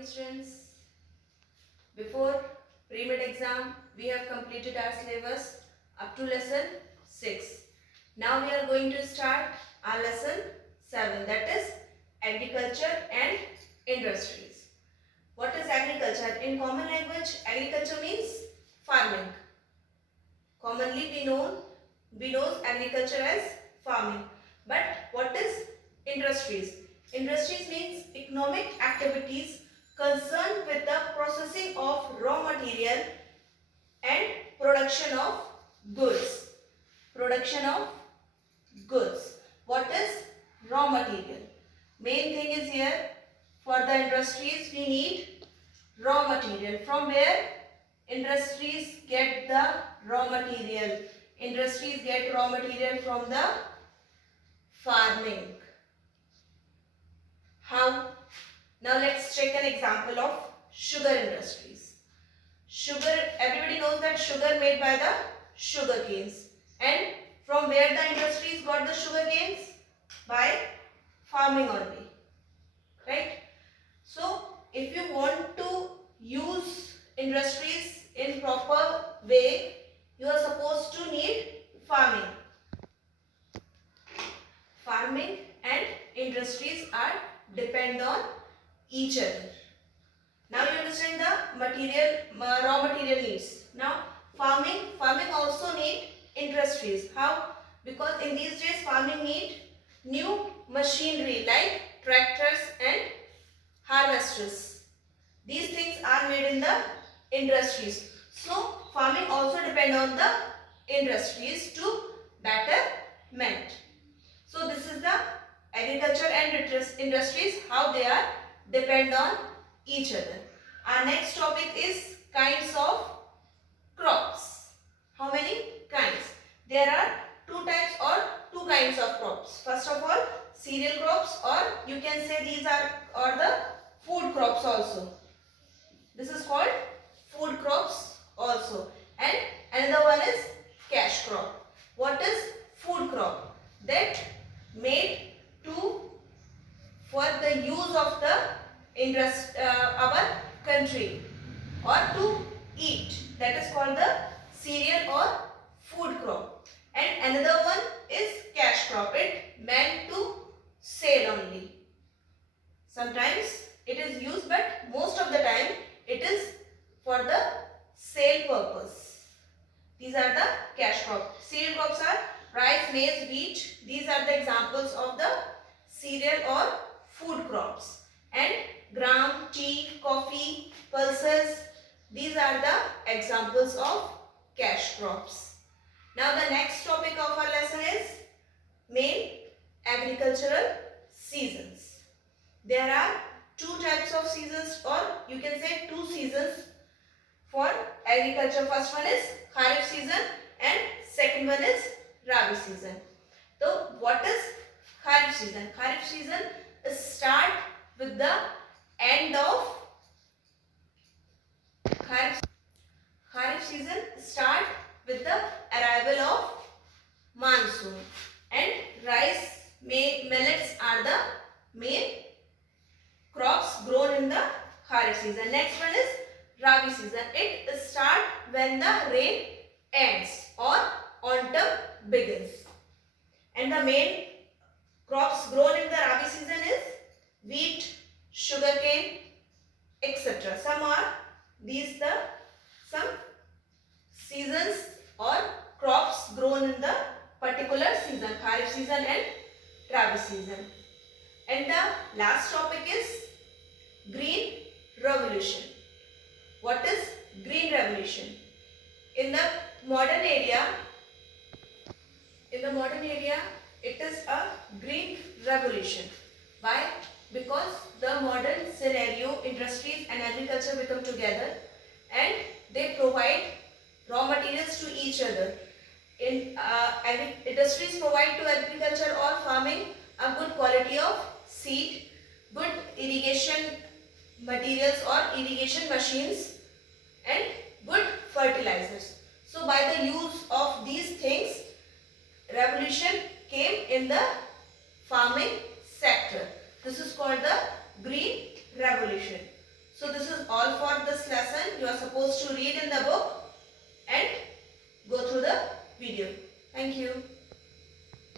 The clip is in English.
morning students. Before pre-med exam we have completed our syllabus up to lesson 6. Now we are going to start our lesson 7, that is agriculture and industries. What is agriculture? In common language, agriculture means farming. Commonly we know agriculture as farming. But what is industries? Industries means economic activities concerned with the processing of raw material and production of goods. Production of goods. What is raw material? Main thing is here, for the industries we need raw material. From where industries get the raw material? Industries get raw material from the farming. How? Now let's take an example of sugar industries. Sugar, everybody knows that sugar made by the sugar canes. And from where the industries got the sugar canes? By farming only. Right? So if you want to use industries in proper way, you are supposed to need farming. Farming and industries are depend on each other. Now you understand the raw material needs. Now farming also need industries. How? Because in these days farming need new machinery like tractors and harvesters. These things are made in the industries. So farming also depend on the industries to betterment. So this is the agriculture and industries, how they are depend on each other. Our next topic is kinds of crops. How many kinds? There are two kinds of crops. First of all, cereal crops, or you can say these are the food crops also. This is called food crops also. And another one is cash crop. What is food crop? That made for the use of the our country, or to eat. That is called the cereal or food crop. And another one is cash crop. It meant to sell only. Sometimes it is used, but most of the time it is for the sale purpose. These are the cash crops. Cereal crops are rice, maize, wheat. These are the examples of the cereal or food crops. And gram, tea, coffee, pulses. These are the examples of cash crops. Now the next topic of our lesson is main agricultural seasons. There are two types of seasons, or you can say two seasons for agriculture. First one is Kharif season and second one is Rabi season. So what is Kharif season? Kharif season start with the end of Kharif season start with the arrival of monsoon, and rice, millets are the main crops grown in the Kharif season. Next one is Rabi season. It starts when the rain ends or autumn begins. And the main crops grown in the Rabi season is wheat, sugarcane, etc. Some seasons or crops grown in the particular season, Kharif season and Rabi season. And the last topic is Green Revolution. What is Green Revolution? In the modern area, it is a green revolution. Why? Because the modern scenario, industries and agriculture become together and they provide raw materials to each other. Industries provide to agriculture or farming a good quality of seed, good irrigation materials or irrigation machines, and good fertilizers. So by the use of these things, revolution came in the farming sector. This is called the Green Revolution. So this is all for this lesson. You are supposed to read in the book and go through the video. Thank you.